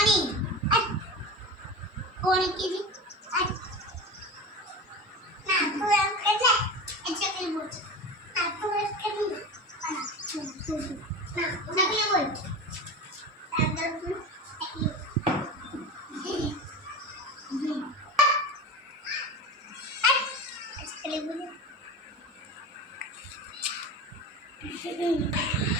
money. I want to give you. Thank you.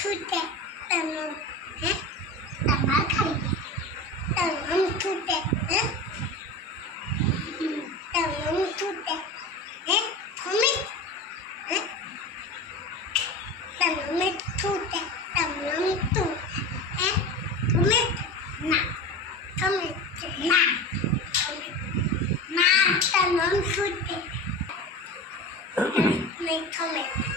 tutte la mano, eh? La barca di te. La mano tutte, eh? La mano tutte, eh? Come? Eh? La mano tutte, la mano tutte, eh? Come? Ma. Come? Ma. Come? Ma, la mano tutte.